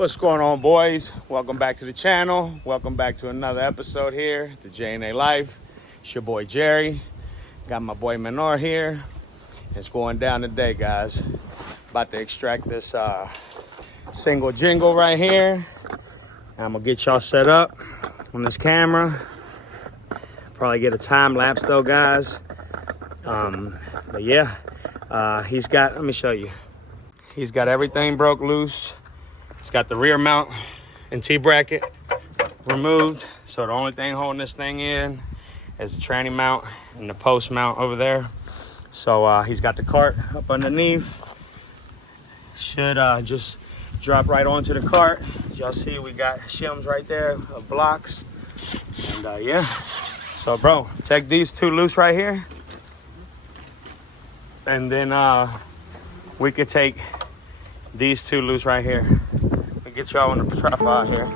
What's going on, boys? Welcome back to the channel. Welcome back to another episode here, the J&A Life. It's your boy Jerry. Got my boy Menor here. It's going down today, guys. About to extract this single jingle right here. I'm gonna get y'all set up on this camera. Probably get a time lapse though, guys. But yeah, he's got, let me show you. He's got everything broke loose. He's got the rear mount and T-bracket removed. So the only thing holding this thing in is the tranny mount and the post mount over there. So he's got the cart up underneath. Should just drop right onto the cart. As y'all see, we got shims right there of blocks. And yeah, so bro, take these two loose right here. And then we could take these two loose right here. Get y'all on the tripod here.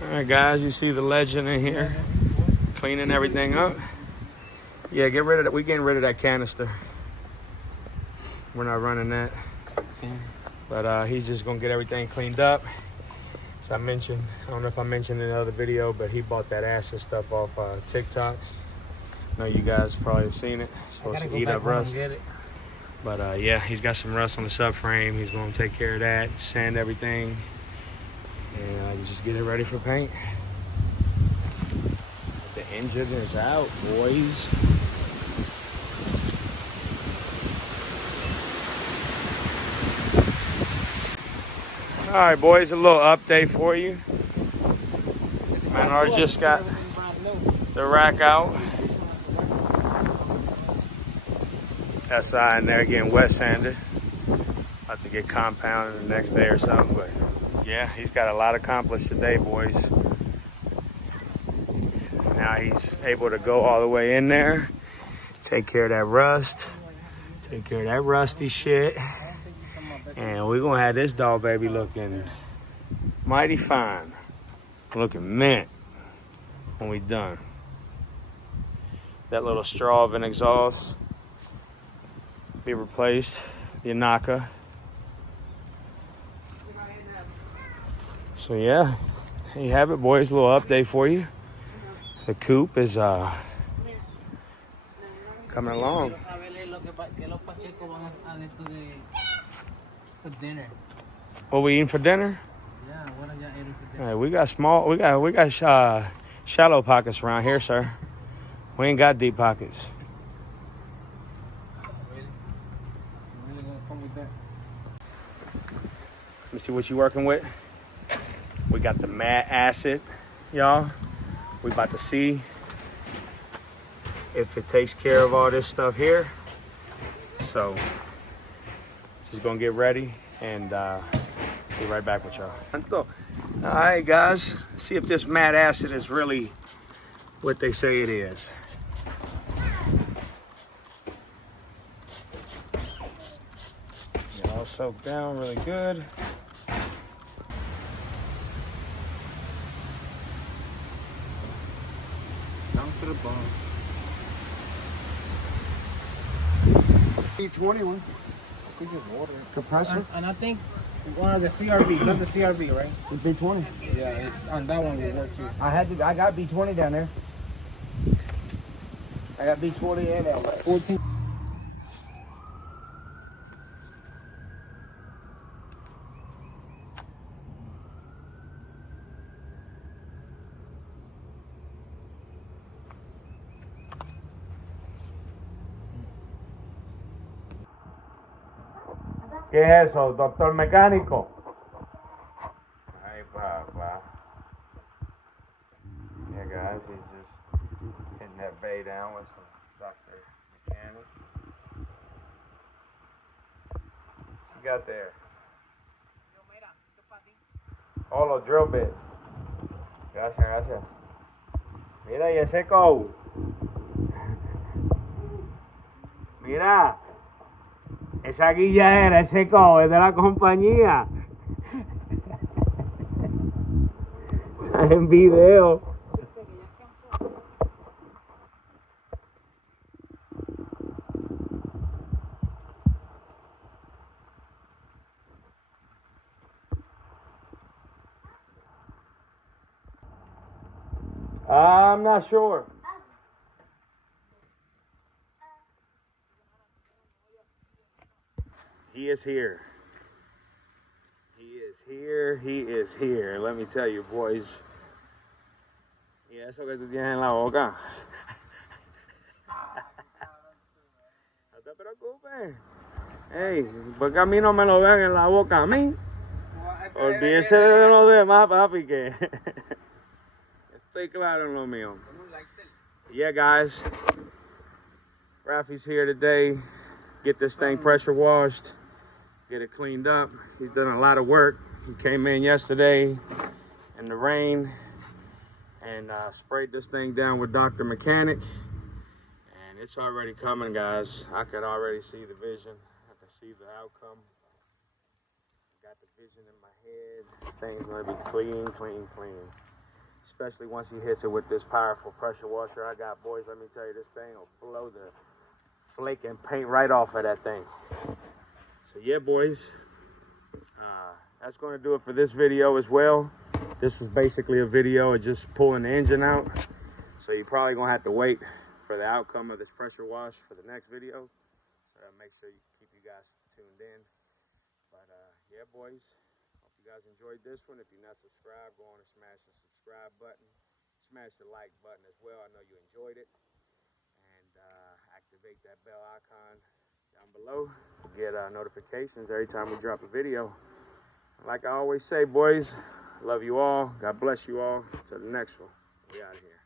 All right, guys, you see the legend in here, cleaning everything up. Yeah, get rid of that. We getting rid of that canister. We're not running that. But he's just gonna get everything cleaned up. As I mentioned, I don't know if I mentioned in the other video, but he bought that acid stuff off TikTok. I know you guys probably have seen it. It's supposed to eat up rust. But yeah, he's got some rust on the subframe. He's gonna take care of that, sand everything, and just get it ready for paint. The engine is out, boys. All right, boys, a little update for you. Menor just got the rack out. SI in there getting wet sanded. About to get compounded the next day or something, but yeah, he's got a lot accomplished today, boys. Now he's able to go all the way in there, take care of that rust, take care of that rusty shit. And we're gonna have this dog baby looking mighty fine, looking mint when we done. That little straw of an exhaust be replaced, the Anaka. So yeah, there you have it, boys. A little update for you. The coupe is coming along. For dinner. What we eating for dinner? Yeah, what are y'all eating for dinner? Hey, we got shallow pockets around here, sir. We ain't got deep pockets. Really? You really gonna come with that? Let me see what you working with. We got the mad acid, y'all. We about to see if it takes care of all this stuff here. So just gonna get ready and be right back with y'all. All right, guys. Let's see if this mad acid is really what they say it is. All soaked down really good. Down to the bone. B20 one. I think it's water. Compressor? And I think one of the CRB, not the CRB, right? It's B20. Yeah, on that one will work too. I got B20 down there. I got B20 and that. 14. ¿Qué es eso, doctor mecánico? Ay, papá. Yeah, guys, he's just hitting that bay down with some Dr. Mechanic. What you got there? Oh, los drill bits. Gracias, gracias. Mira, y ese code. Mira. Esa guilladera, ese code es de la compañía. Está en video. I'm not sure. He is here. He is here. He is here. Let me tell you, boys. Y eso que tú tienes en la boca. No te preocupes. Hey, porque a mí no me lo ven en la boca a mí. Olvídense de los demás, papi, que estoy claro en lo mío. Yeah, guys. Rafi's here today. Get this thing pressure washed. Get it cleaned up. He's done a lot of work. He came in yesterday in the rain and sprayed this thing down with Dr. Mechanic. And it's already coming, guys. I could already see the vision. I can see the outcome. Got the vision in my head. This thing's gonna be clean, clean, clean. Especially once he hits it with this powerful pressure washer I got, boys. Let me tell you, this thing will blow the flake and paint right off of that thing. So yeah, boys, that's going to do it for this video as well. This was basically a video of just pulling the engine out. So you're probably going to have to wait for the outcome of this pressure wash for the next video. Make sure you keep you guys tuned in. But yeah, boys, hope you guys enjoyed this one. If you're not subscribed, go on and smash the subscribe button. Smash the like button as well. I know you enjoyed it. And activate that bell icon down below to get notifications every time we drop a video. Like I always say, boys, love you all. God bless you all. Till the next one. We out of here.